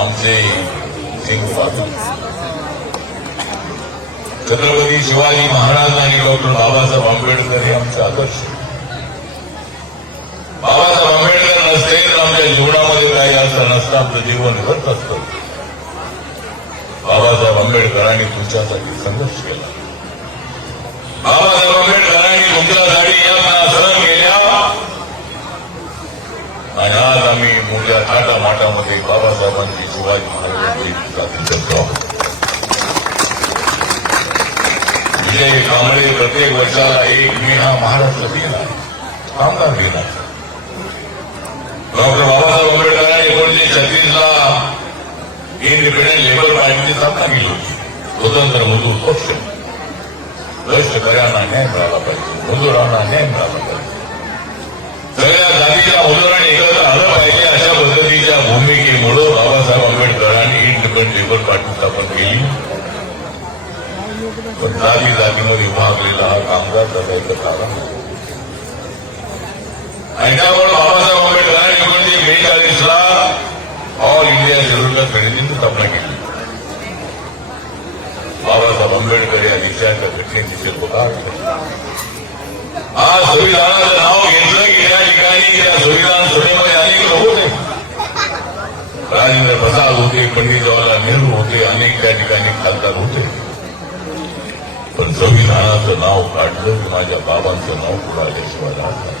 आमचे सिंग फादर छत्रपती शिवाजी महाराज आणि डॉक्टर बाबासाहेब आंबेडकर हे आमचे आदर्श. बाबासाहेब आंबेडकर नसते तर आमच्या जीवनामध्ये काही असं नसतं, आपलं जीवन व्यर्थ असतं. बाबासाहेब आंबेडकरांनी तुमच्यासाठी संघर्ष केला. बाबासाहेब आंबेडकरांनी तुमच्यासाठी या सहन केल्या आणि आज आम्ही मोठ्या थाटामाटामध्ये बाबासाहेबांची शिवाजी महाराजांची प्रार्थना करतो. विजय कांबळे प्रत्येक वर्षाला 1 मे हा महाराष्ट्र दिन आहे, कामगार दिन आहे. डॉक्टर बाबासाहेब आंबेडकरांनी 1936ला इंडिपेंडंट लेबर पार्टीची स्थापना केली होती. स्वतंत्र मजूर पक्ष. कष्टकऱ्यांना न्याय मिळाला पाहिजे, मजुरांना न्याय मिळाला पाहिजे, सगळ्या जातीच्या मजुरांनी एकत्र आलं पाहिजे, अशा पद्धतीच्या भूमिकेमुळे बाबासाहेब आंबेडकरांनी इंडिपेंडंट लेबर पार्टी स्थापन केली. पण जातीमध्ये विभागलेला हा कामगार जगायचं कारण नाही. आणि त्यामुळे बाबासाहेब आंबेडकरांनी 1942ला ऑल इंडिया शेड्यूल कास्ट समितीची स्थापना केली. बाबासाहेब आंबेडकर या देशाच्या घटनेचे शिल्पकार. आज संविधानाचं नाव घेतलं की त्या ठिकाणी त्या संविधान सभेमध्ये अनेक लोक होते. राजेंद्र प्रसाद होते, पंडित जवाहरलाल नेहरू होते, अनेक त्या ठिकाणी खासदार होते. पण संविधानाचं नाव काढलं की माझ्या बाबांचं नाव पुढे आल्याशिवाय राहत नाही.